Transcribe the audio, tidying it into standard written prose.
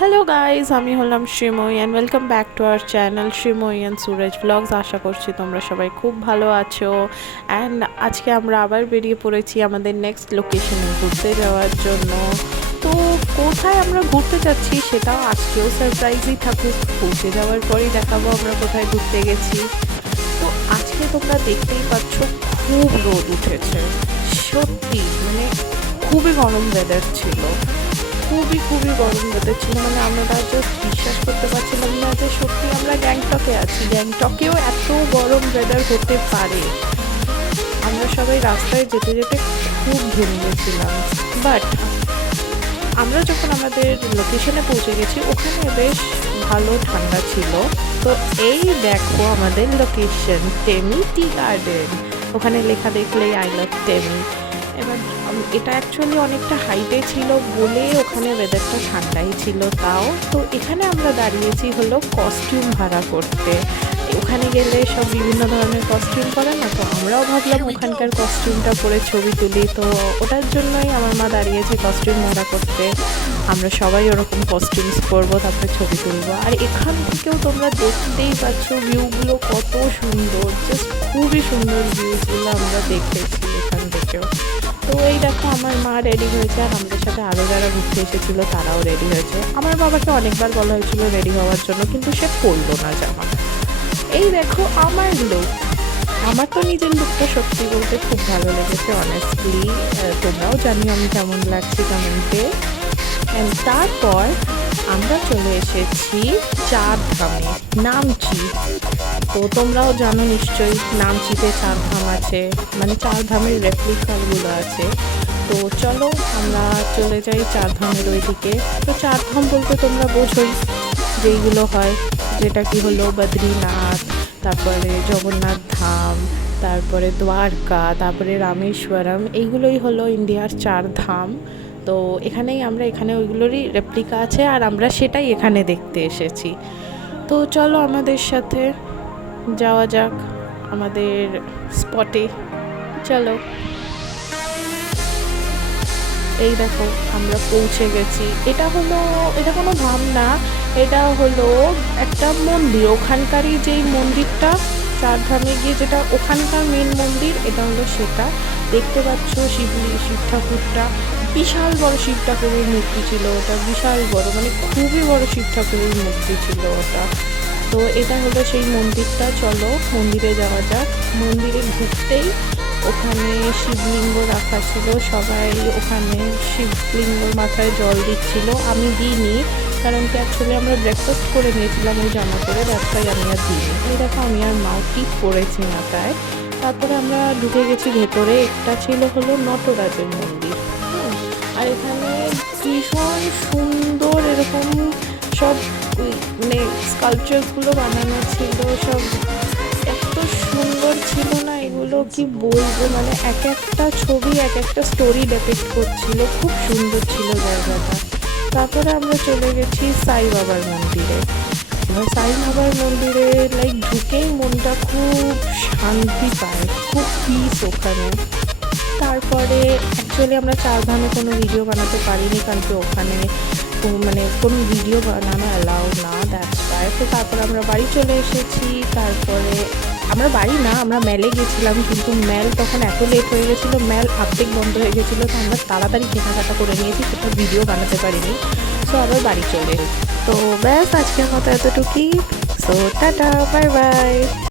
Hello guys, আমি হলাম Sreemoyee and welcome back to our channel Sreemoyee and Suraj blogs. আশা করছি তোমরা সবাই খুব ভালো আছো। অ্যান্ড আজকে আমরা আবার বেরিয়ে পড়েছি আমাদের নেক্সট লোকেশনে ঘুরতে যাওয়ার জন্য। তো কোথায় আমরা ঘুরতে যাচ্ছি সেটাও আজকেও সারপ্রাইজই থাকুক, পৌঁছে যাওয়ার পরেই দেখাবো আমরা কোথায় ঘুরতে গেছি। তো আজকে তোমরা দেখতেই পাচ্ছ খুব রোদ উঠেছে, সত্যি মানে খুবই গরম ওয়েদার ছিল, খুবই গরম ওয়েদার ছিল। মানে আমরা জাস্ট বিশ্বাস করতে পারছিলাম না যে সত্যি আমরা গ্যাংটকে আছি, গ্যাংটকেও এত গরম ওয়েদার হতে পারে। আমরা সবাই রাস্তায় যেতে যেতে খুব ঘেমে গেছিলাম। বাট আমরা যখন আমাদের লোকেশনে পৌঁছে গেছি ওখানে বেশ ভালো ঠান্ডা ছিল। তো এই দেখো আমাদের লোকেশন, টেমি টি গার্ডেন। ওখানে লেখা দেখলেই আই লাভ টেমি। এবার এটা অ্যাকচুয়ালি অনেকটা হাইটে ছিল বলে ওখানে ওয়েদারটা ঠান্ডাই ছিল তাও। তো এখানে আমরা দাঁড়িয়েছি হলো কস্টিউম ভাড়া করতে। ওখানে গেলে সব বিভিন্ন ধরনের কস্টিউম পরে না, তো আমরাও ভাবলাম ওখানকার কস্টিউমটা পরে ছবি তুলি। তো ওটার জন্যই আমার মা দাঁড়িয়েছে কস্টিউম ভাড়া করতে। আমরা সবাই ওরকম কস্টিউমস পরবো, তারপরে ছবি তুলবো। আর এখান থেকেও তোমরা দেখতেই পাচ্ছ ভিউগুলো কত সুন্দর, জাস্ট খুবই সুন্দর ভিউগুলো আমরা দেখতেছি এখান থেকেও। তো এই দেখো আমার মা রেডি হয়েছে, আর আমাদের সাথে আরও যারা ঘুরতে এসেছিলো তারাও রেডি হয়েছে। আমার বাবাকে অনেকবার বলা হয়েছিল রেডি হওয়ার জন্য, কিন্তু সে পরলো না জামা। এই দেখো আমার লুক, আমার তো নিজের লুকটা সত্যি বলতে খুব ভালো লেগেছে অনেস্টলি। তোমরাও জানিও আমি কেমন লাগছে কমেন্টে। তারপর আমরা চলে এসেছি চারধামে, নামচি। তো তোমরাও জানো নিশ্চয়ই নামচিতে চারধাম আছে, মানে চারধামের রেপ্লিকাগুলো আছে। তো চলো আমরা চলে যাই চারধামের ওইদিকে। তো চারধাম বলতে তোমরা বোঝোই যেইগুলো হয়, যেটা কি হলো বদ্রীনাথ, তারপরে জগন্নাথ ধাম, তারপরে দ্বারকা, তারপরে রামেশ্বরম। এইগুলোই হলো ইন্ডিয়ার চার ধাম। তো এখানে ওইগুলোরই রেপ্লিকা আছে, আর আমরা সেটাই এখানে দেখতে এসেছি। তো চলো আমাদের সাথে যাওয়া যাক আমাদের স্পটে, চলো। এই দেখো আমরা পৌঁছে গেছি। এটা কোনো ধাম না, এটা হলো একটা মন্দির। ওখানকারই যেই মন্দিরটা চার ধামে গিয়ে যেটা ওখানকার মেন মন্দির, এটা হলো সেটা। দেখতে পাচ্ছ শিব ঠাকুরটা, বিশাল বড় শিব ঠাকুরের মূর্তি ছিল ওটা, বিশাল বড়, মানে খুবই বড় শিব ঠাকুরের মূর্তি ছিল ওটা। তো এটা হলো সেই মন্দিরটা। চলো মন্দিরে যাওয়া যাক। মন্দিরে ঢুকতেই ওখানে শিবলিঙ্গ রাখা ছিল, সবাই ওখানে শিবলিঙ্গর মাথায় জল দিচ্ছিল। আমি দিইনি, কারণ কি অ্যাকচুয়ালি আমরা ব্রেকফাস্ট করে নিয়েছিলাম ওই জামা করে, ব্যবসায় আমি আর দিইনি। এই দেখো আমি আর মাও ঠিক করেছি মাথায়। তারপরে আমরা ঢুকে গেছি ভেতরে। একটা ছিল হলো নটরাজের মন্দির। আর এখানে ভীষণ সুন্দর এরকম সব মানে স্কাল্পচারগুলো বানানো ছিল, সব এত সুন্দর ছিল না এগুলো, কি বলবো। মানে এক একটা ছবি এক একটা স্টোরি ডেপিক্ট করছিল, খুব সুন্দর ছিল জায়গাটা। তারপরে আমরা চলে গেছি সাই বাবার মন্দিরে। এবার সাই বাবার মন্দিরে ঢুকেই মনটা খুব শান্তি পায়, খুব পিস ওখানে। তারপরে অ্যাকচুয়ালি আমরা চারধামে কোনো ভিডিও বানাতে পারিনি, কারণ কি ওখানে মানে কোনো ভিডিও বানানো অ্যালাউ না, দ্যাটস ওয়াই। তো তারপর আমরা বাড়ি চলে এসেছি। তারপরে আমরা বাড়ি না, আমরা মেলে গেছিলাম, কিন্তু মেল তখন এত লেট হয়ে গেছিলো, মেল আর্ধেক বন্ধ হয়ে গেছিলো। তো আমরা তাড়াতাড়ি কেনাকাটা করে নিয়েছি, সেটা ভিডিও বানাতে পারিনি। সো আবার বাড়ি চলে। তো ব্যাস আজকের মতো এতটুকুই। So tata, bye bye.